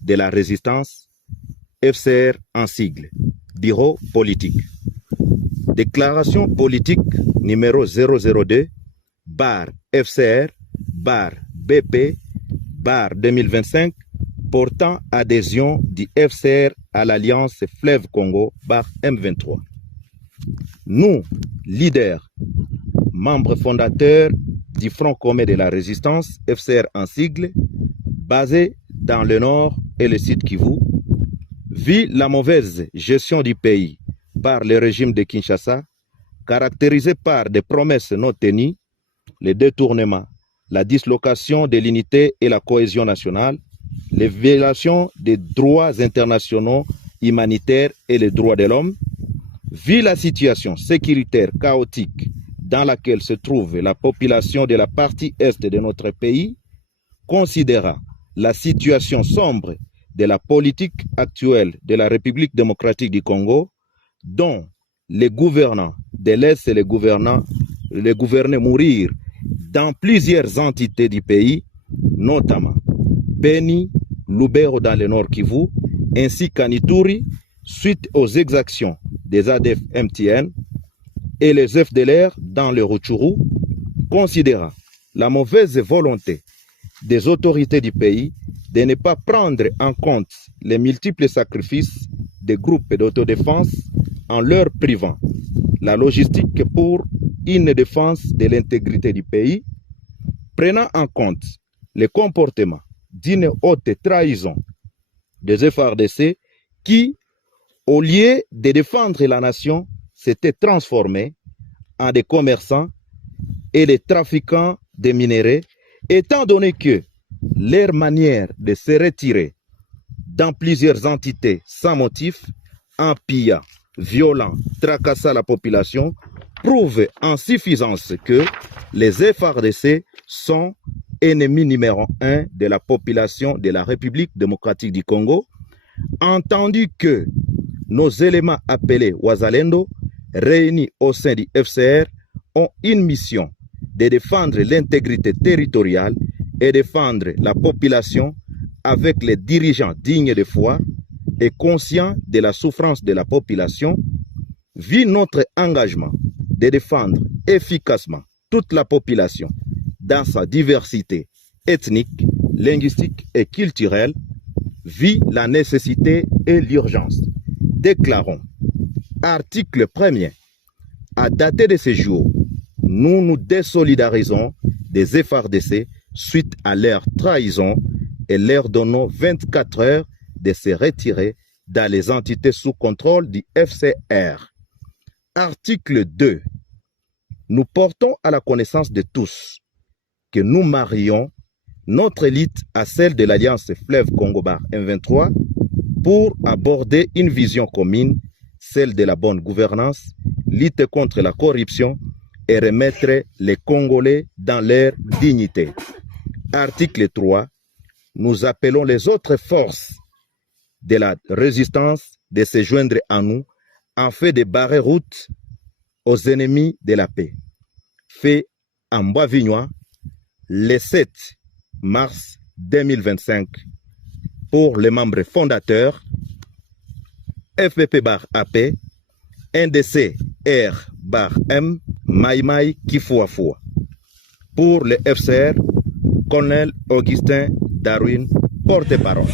de la résistance, FCR en sigle, bureau politique. Déclaration politique numéro 002, FCR, BP, 2025, portant adhésion du FCR à l'Alliance Fleuve Congo, M23. Nous, leaders, membres fondateurs du Front commun de la résistance, FCR en sigle, basé dans le nord et le sud Kivu, vu la mauvaise gestion du pays par le régime de Kinshasa, caractérisé par des promesses non tenues, le détournement, la dislocation de l'unité et la cohésion nationale, les violations des droits internationaux humanitaires et les droits de l'homme, vu la situation sécuritaire chaotique dans laquelle se trouve la population de la partie est de notre pays, considérant la situation sombre de la politique actuelle de la République démocratique du Congo, dont les gouvernants de l'Est et les gouvernés mourir dans plusieurs entités du pays, notamment Beni, Lubero dans le Nord Kivu, ainsi qu'à Ituri, suite aux exactions des ADF MTN et les FDLR dans le Rutshuru, considérant la mauvaise volonté des autorités du pays de ne pas prendre en compte les multiples sacrifices des groupes d'autodéfense en leur privant la logistique pour une défense de l'intégrité du pays, prenant en compte le comportement d'une haute trahison des FARDC qui, au lieu de défendre la nation, s'étaient transformés en des commerçants et des trafiquants de minerais, étant donné que leur manière de se retirer dans plusieurs entités sans motif, en pillant, violant, tracassant la population, prouve en suffisance que les FARDC sont ennemis numéro 1 de la population de la République démocratique du Congo, entendu que nos éléments appelés Wazalendo, réunis au sein du FCR, ont une mission de défendre l'intégrité territoriale et défendre la population avec les dirigeants dignes de foi et conscients de la souffrance de la population, vu notre engagement de défendre efficacement toute la population dans sa diversité ethnique, linguistique et culturelle, vit la nécessité et l'urgence. Déclarons, article 1er, à dater de ce jour, nous nous désolidarisons des FARDC suite à leur trahison et leur donnons 24 heures de se retirer dans les entités sous contrôle du FCR. Article 2. Nous portons à la connaissance de tous que nous marions notre élite à celle de l'Alliance Fleuve Congo M23 pour aborder une vision commune, celle de la bonne gouvernance, lutter contre la corruption et remettre les Congolais dans leur dignité. Article 3. Nous appelons les autres forces de la résistance de se joindre à nous afin de barrer route aux ennemis de la paix. Fait en Bois-Vignois le 7 mars 2025 pour les membres fondateurs FPP-AP, NDC-R-M, Maïmaï Kifuafua. Pour le FCR, Colonel Augustin Darwin, porte-parole.